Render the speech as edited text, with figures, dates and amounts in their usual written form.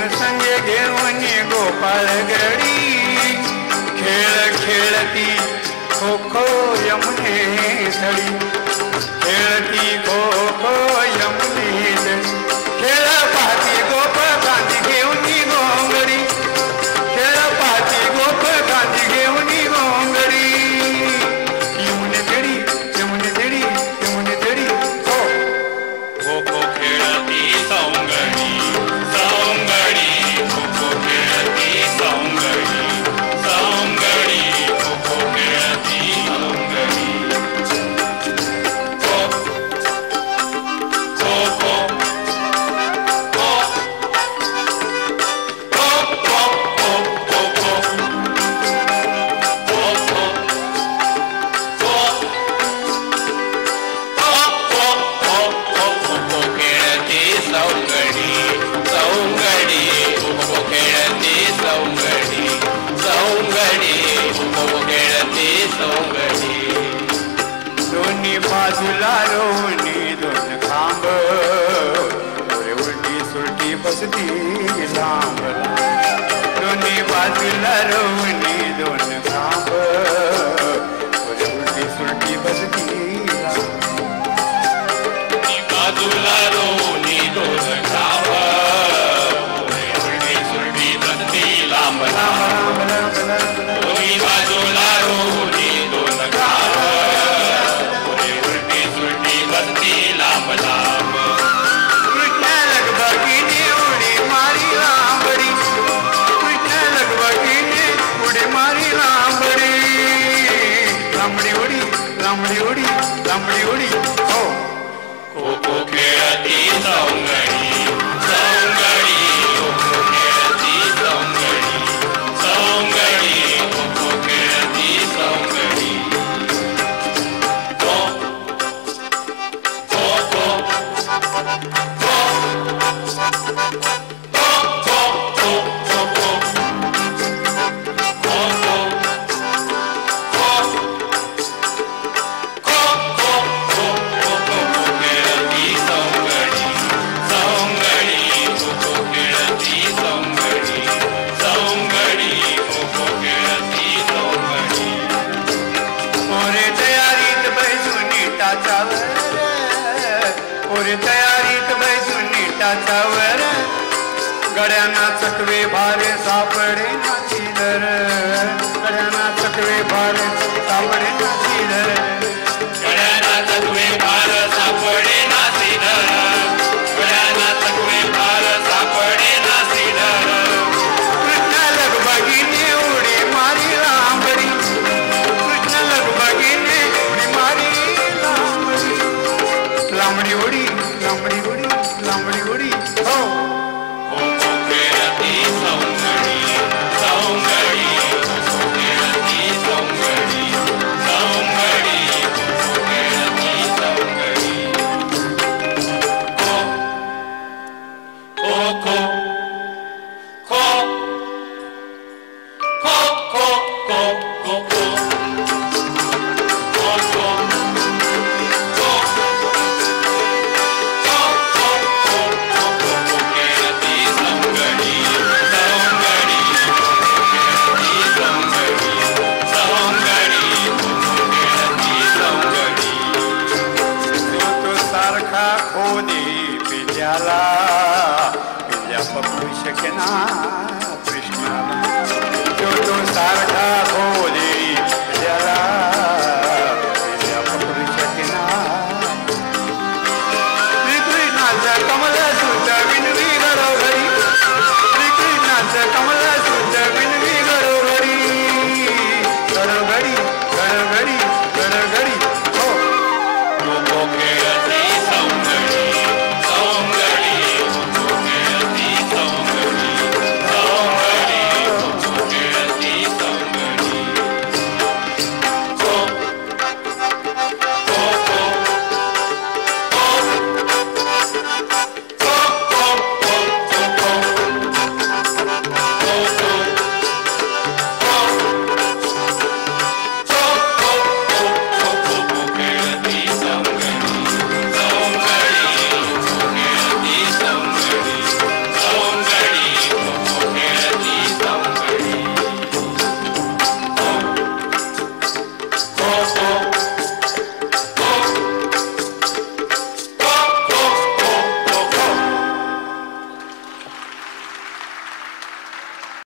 दोन संगे घेऊन गोपाळ गडी खेळ खेळती खो खो यमुने धडी खेळती खो खो यमुने धडी खेळ पाहती गोप गांधी घेऊन गोंगडी खेळ पाहती गोप गांधी घेऊन गोंगडी यमुने धडी यमुने धडी यमुने धडी हो खो खो खेळती सौंगडी सौंगडी खो खो खेळती सौंगडी सौंगडी खो खो खेळती सौंगडी खो खो खो दोन्ही बाजूला रोवणी दोन खांब पुरे उलटी सुलटी बसती लांब दोन्ही बाजूला रोवणी दोन खांब पुरे उलटी सुलटी बसती बाजूला रोवणी दोन खांब पुरे उलटी सुलटी बसती लांब लांब दोन्ही बाजूला रोवणी दोन खांब पुरे उलटी सुलटी बसती लांब लांब कृष्ण लगबगीने उडी मारी लांबडी कृष्ण लगबगीने उडी मारी लांबडी लांबडी उडी लांबडी उडी लांबडी उडी हो खो खो खेळती सौंगडी सौंगडी खो खो खेळती सौंगडी सौंगडी खो खो खेळती सौंगडी खो खो खो पोरे तयारीत बैसून टाचावर पोरे तयारीत बैसून टाचावर गड्यांना चकवे भारे सापडे नाचीदर गड्यांना चकवे भारे सापडे नाचीदर गड्यांना चकवे भार सापडे नासीदर गड्यांना चकवे भार सापडे नासीदर कृष्ण लगबगीने उडी मारी लांबडी कृष्ण लगबगीने उडी मारी लांबडी लांबडी उडी लांबडी उडी लांबडी उडी हो खो खो खेळती सौंगडी सौंगडी खो खो खेळती सौंगडी सौंगडी खो खो खेळती सौंगडी खो खो खो खो खो खो खो खो तो सारखा खोदी पिल्याला पिल्या पप्पू शकना